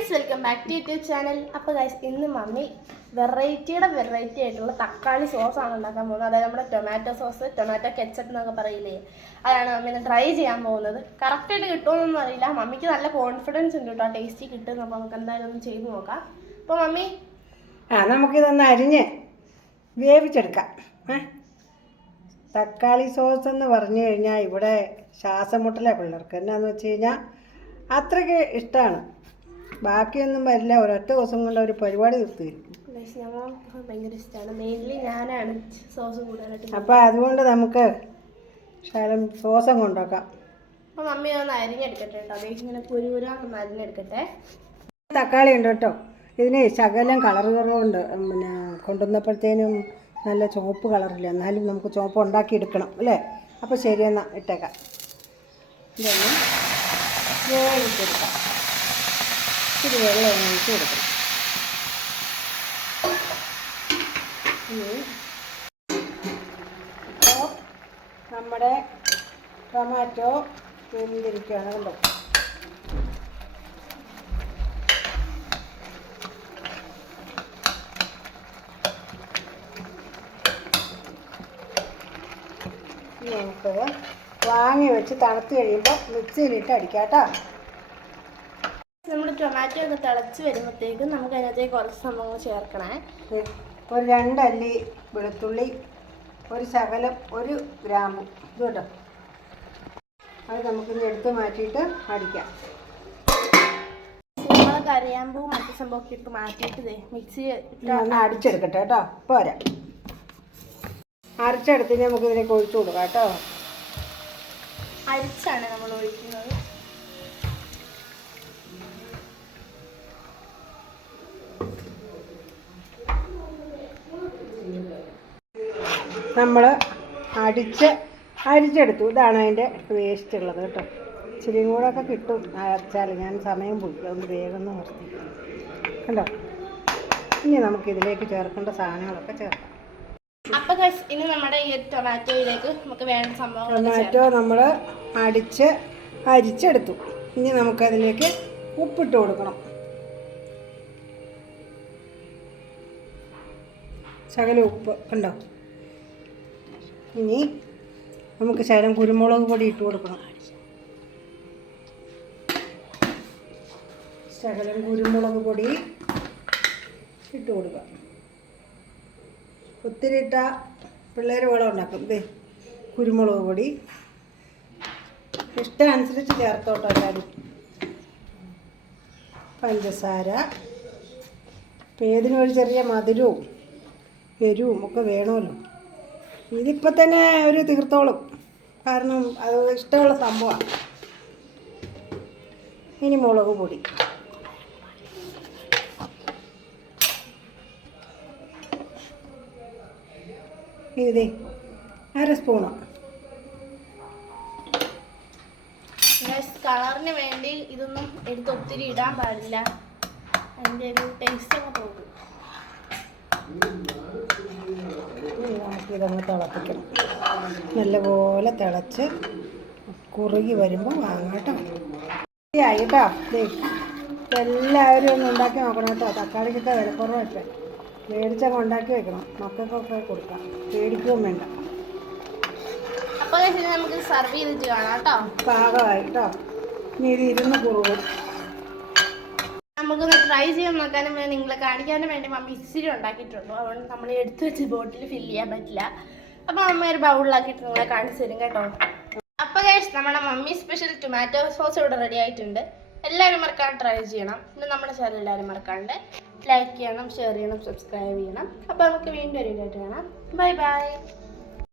Friends welcome back to YouTube channel. അപ്പോൾ guys ഇന്ന് mummy വെറൈറ്റിയുടെ വെറൈറ്റി ആയിട്ടുള്ള തക്കാളി സോസാണ് ഉണ്ടാക്കാൻ പോകുന്നത്. അതായത് നമ്മുടെ ടൊമാറ്റോ സോസ് ടൊമാറ്റോ കെച്ചപ്പ് എന്നൊക്കെ പറയില്ലേ? അതാണ് മമ്മി ഇന്ന് ട്രൈ ചെയ്യാൻ പോകുന്നത്. കറക്റ്റായിട്ട് കിട്ടുമെന്നൊന്നും അറിയില്ല. മമ്മിക്ക് നല്ല കോൺഫിഡൻസ് ഉണ്ട് കേട്ടോ ടേസ്റ്റി കിട്ടും അപ്പോൾ നമുക്ക് എന്തായാലും ഒന്ന് ചെയ്ത് നോക്കാം. അപ്പോൾ മമ്മി ആ നമുക്കിതൊന്ന് അരിഞ്ഞ് വേവിച്ചെടുക്കാം. തക്കാളി സോസ് എന്ന് പറഞ്ഞു കഴിഞ്ഞാൽ ഇവിടെ ശ്വാസം മുട്ടലേ പിള്ളേർക്ക്. എന്നാന്ന് വെച്ച് കഴിഞ്ഞാൽ അത്രയ്ക്ക് ഇഷ്ടമാണ്. ബാക്കിയൊന്നും വരില്ല. ഒരൊറ്റ ദിവസം കൊണ്ട് ഒരു പരിപാടി തീർത്ത് തരും ഭയങ്കര ഇഷ്ടമാണ് മെയിൻലി ഞാനാണ് സോസ് കൂടുതലായിട്ട് അപ്പോൾ അതുകൊണ്ട് നമുക്ക് ശകലം സോസം കൊണ്ടുവക്കാം അപ്പോൾ മമ്മി ഒന്ന് അരിഞ്ഞെടുക്കട്ടെ കേട്ടോ. ഇങ്ങനെ കുരുകുരാന്നൊന്ന് അരിഞ്ഞെടുക്കട്ടെ. തക്കാളി ഉണ്ട് കേട്ടോ. ഇതിന് ശകലം കളർ കുറവുണ്ട്. പിന്നെ കൊണ്ടുവന്നപ്പോഴത്തേനും നല്ല ചുവപ്പ് കളറില്ല എന്നാലും നമുക്ക് ചുവപ്പ് ഉണ്ടാക്കി എടുക്കണം അല്ലേ? അപ്പോൾ ശരി എന്നാൽ ഇട്ടേക്കാം. ഇതൊന്ന് വേവിച്ചെടുക്കാം. ഇച്ചിരി വെള്ളം ഒഴിച്ച് കൊടുക്കണം. ഇപ്പോൾ നമ്മുടെ ടൊമാറ്റോ വെന്തിരിക്കുകയാണ് കണ്ടോ? നമുക്കത് വാങ്ങി വെച്ച് തണുത്ത് കഴിയുമ്പോൾ മിക്സിയിലിട്ട് അടിക്കാം കേട്ടോ. നമ്മുടെ ടൊമാറ്റോ ഒക്കെ തിളച്ച് വരുമ്പോഴത്തേക്കും നമുക്ക് അതിനകത്തേക്ക് കുറച്ച് സംഭവങ്ങൾ ചേർക്കണേ. ഒരു രണ്ടല്ലി വെളുത്തുള്ളി ഒരു ശകലം ഒരു ഗ്രാമ്പു ഇത് കേട്ടോ. അത് നമുക്കിനി എടുത്ത് മാറ്റിയിട്ട് അടിക്കാം. കറിയാമ്പൂ മറ്റു സംഭവമൊക്കെ ഇട്ട് മാറ്റിയിട്ട് മിക്സി ഒന്ന് അടിച്ചെടുക്കട്ടെ കേട്ടോ. പോരാ അരച്ചെടുത്ത് നമുക്ക് ഇതിലേക്ക് ഒഴിച്ചു കൊടുക്കാം കേട്ടോ. അരിച്ചാണ് നമ്മൾ ഒഴിക്കുന്നത്. നമ്മൾ അടിച്ച് അരിച്ചെടുത്തു. ഇതാണ് അതിന്റെ വേസ്റ്റ് ഉള്ളത് കേട്ടോ. ഇച്ചിരി കൂടെ ഒക്കെ കിട്ടും അരച്ചാൽ ഞാൻ സമയം പോയി. അതുകൊണ്ട് വേഗം നിർത്തി. കണ്ടോ? ഇനി നമുക്ക് ഇതിലേക്ക് ചേർക്കേണ്ട സാധനങ്ങളൊക്കെ ചേർക്കാം. അപ്പൊ guys, ഇനി നമ്മുടെ ഈ ടൊമാറ്റോയിലേക്ക് നമുക്ക് വേണ്ട സംഭവം ടൊമാറ്റോ നമ്മൾ അടിച്ച് അരിച്ചെടുത്തു. ഇനി നമുക്കതിലേക്ക് ഉപ്പിട്ട് കൊടുക്കണം. ശകല ഉപ്പ്. കണ്ടോ? ഇനി നമുക്ക് ശകലം കുരുമുളക് പൊടി ഇട്ട് കൊടുക്കണം. ശകലം കുരുമുളക് പൊടി ഇട്ട് കൊടുക്കുക ഒത്തിരി ഇട്ട പിള്ളേർ വെള്ളം ഉണ്ടാക്കും. ഇതേ കുരുമുളക് പൊടി. ഇഷ്ടം അനുസരിച്ച് ചേർത്തോട്ടോ എല്ലാവരും പഞ്ചസാര ഇപ്പം ഏതിനും ഒരു ചെറിയ മധുരവും എരിവും ഒക്കെ വേണമല്ലോ. ഇതിപ്പോൾ തന്നെ ഒരു തീർത്തോളും. കാരണം അത് ഇഷ്ടമുള്ള സംഭവമാണ്. ഇനി മുളക് പൊടി. ഇതേ അര സ്പൂണോ. കളറിന് വേണ്ടി ഇതൊന്നും എടുത്ത് ഒത്തിരി ഇടാൻ പാടില്ല. അതിന്റെ ഒരു ടേസ്റ്റ് ഒക്കെ പോകും. നമുക്കിതങ്ങ് തിളപ്പിക്കണം. നല്ലപോലെ തിളച്ച് കുറുകി വരുമ്പോൾ വാങ്ങാട്ടോ ആയി കേട്ടോ. എല്ലാവരും ഒന്ന് ഉണ്ടാക്കി നോക്കണം കേട്ടോ. തക്കാളിക്കൊക്കെ വിലക്കുറവൊക്കെ മേടിച്ചങ്ങ് ഉണ്ടാക്കി വെക്കണം. മക്കൾക്കൊക്കെ കൊടുക്കാം. പേടിക്കുകയും വേണ്ട. അപ്പോൾ നമുക്ക് സർവ് ചെയ്തിട്ട് കാണാം കേട്ടോ. പാകമായി കേട്ടോ. ഇനി ഇത് ഇരുന്ന് കുറുകും. നമുക്കൊന്ന് ട്രൈ ചെയ്യാൻ നോക്കാനും നിങ്ങളെ കാണിക്കാനും വേണ്ടി മമ്മി ഇച്ചിരി ഉണ്ടാക്കിയിട്ടുള്ളൂ അതുകൊണ്ട് നമ്മൾ എടുത്തു വെച്ച് ബോട്ടിൽ ഫില്ല് ചെയ്യാൻ പറ്റില്ല. അപ്പോൾ അമ്മ ഒരു ബൗളിലാക്കിയിട്ട് നിങ്ങളെ കാണിച്ചു തരും കേട്ടോ. അപ്പോൾ കേസ് നമ്മുടെ മമ്മി സ്പെഷ്യൽ ടൊമാറ്റോ സോസ് ഇവിടെ റെഡി ആയിട്ടുണ്ട്. എല്ലാവരും മറക്കാൻ ട്രൈ ചെയ്യണം. പിന്നെ നമ്മുടെ ചാനൽ എല്ലാവരും മറക്കാണ്ട് ലൈക്ക് ചെയ്യണം ഷെയർ ചെയ്യണം സബ്സ്ക്രൈബ് ചെയ്യണം. അപ്പോൾ നമുക്ക് വീണ്ടും ഒരു വീഡിയോ കാണാം. Bye bye